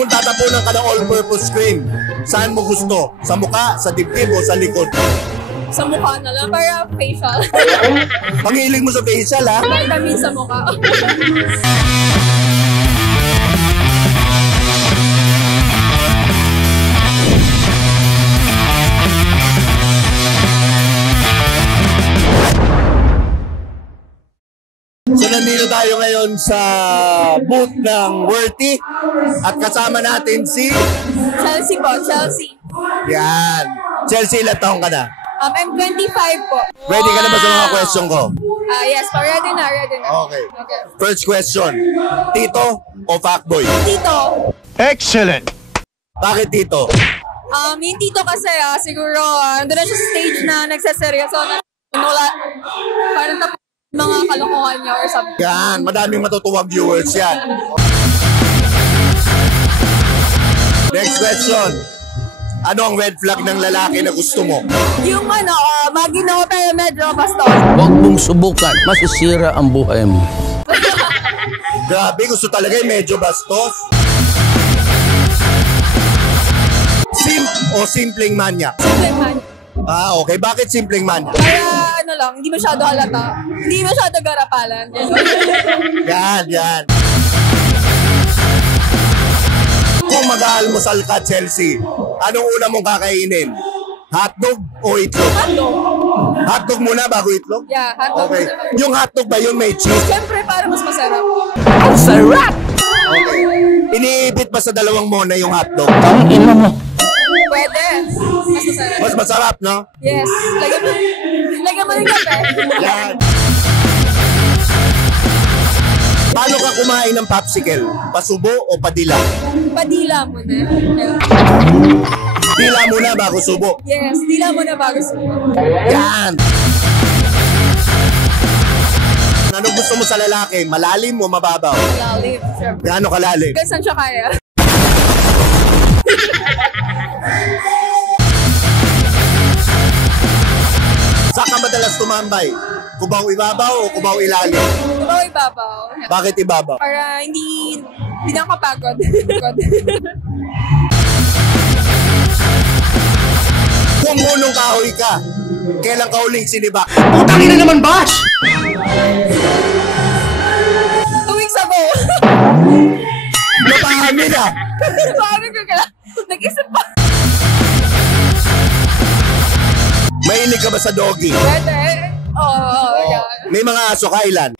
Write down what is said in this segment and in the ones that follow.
Kung tatapunan ka ng all-purpose cream, saan mo gusto? Sa mukha, sa dibdib o sa likod? Sa mukha na lang, para facial. Panghiling mo sa facial, ha? Vitamin sa mukha. So nandito tayo ngayon sa booth ng Worthy at kasama natin si Chelsea po, Chelsea. yan. Chelsea, ilang taong ka na? I'm 25 po. Ready ka na ba sa mga question ko? Yes po, ready na. Okay. First question, tito o fuckboy? Tito. Excellent! Bakit tito? Yung tito kasi siguro, doon na siya sa stage na nagsaseryoso na parang tapos mga kalokohan niya or something. Yan, madaming matutuwang viewers yan. Next question. Ano ang red flag ng lalaki na gusto mo? Yung maginawa pero medyo basto. Huwag mong subukan, masisira ang buhay mo. Grabe, gusto talaga yung medyo bastos. O simpleng manya? Simple man. Okay. Bakit simpleng manya? Kaya hindi masyado halata. Hindi masyado garapalan. Yan. Kung mag-aalmusal ka, Chelsea, anong una mong kakainin? Hotdog o itlog? Hotdog. Hotdog muna bago itlog? Yeah, hotdog. Okay. Yung hotdog ba yun may cheese? Siyempre, para mas masarap. Ang sarap! Okay. Iniibit ba sa dalawang mona yung hotdog? Ang ina mo. Pwede. Mas masarap. Mas masarap, no? Yes. Lagyan mo ng kape. Yan. Paano ka kumain ng popsicle? Pasubo o padila? Padila mo na. Dila muna bago subo. Yes, dila mo na bago subo. Yan. Ano gusto mo sa lalaki? Malalim o mababaw? Malalim. Siyempre. Gaano kalalim? Kasi saan siya kaya? Saan ka madalas tumambay? Kubaw ibabaw o kubaw ilalim? Kubaw ibabaw. Bakit ibabaw? Para hindi nakapagod. Kung punong kahoy ka, kailan ka huling sinibak? Putang ina naman, Bash! 2 weeks ago. Napahami na! Sabi ko kaya, nag-isip pa. Mahilig ka ba sa doggy? Pwede. Yeah. May mga aso ka ilan?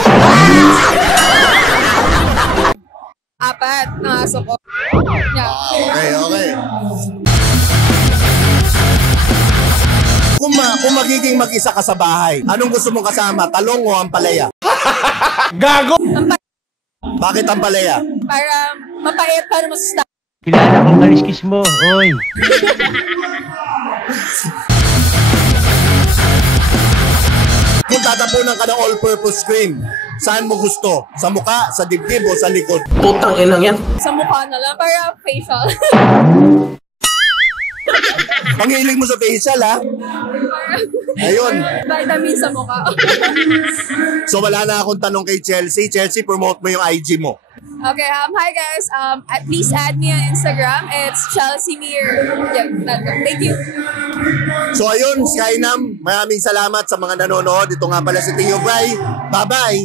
4 na aso ko. Yeah. Okay. Kung magiging mag-isa ka sa bahay, anong gusto mong kasama? Talong o ampalaya? Gago! Bakit ampalaya? Para mapait, para masusta. Kilala kong kaliskis mo, oy! Kung tatapunan ka ng all-purpose cream, saan mo gusto? Sa mukha, sa dibdib o sa likod? Putang inang yan. Sa mukha na lang, para facial. Panghiling mo sa facial, ha? Ayun. Vitamin sa mukha. So wala na akong tanong kay Chelsea. Chelsea, promote mo yung IG mo. Okay, hi guys. Please add me on Instagram. It's Chelsea Mir. Yeah, thank you. So ayun, Skynam, maraming salamat sa mga nanonood. Ito nga pala si Tio Bray. Bye-bye!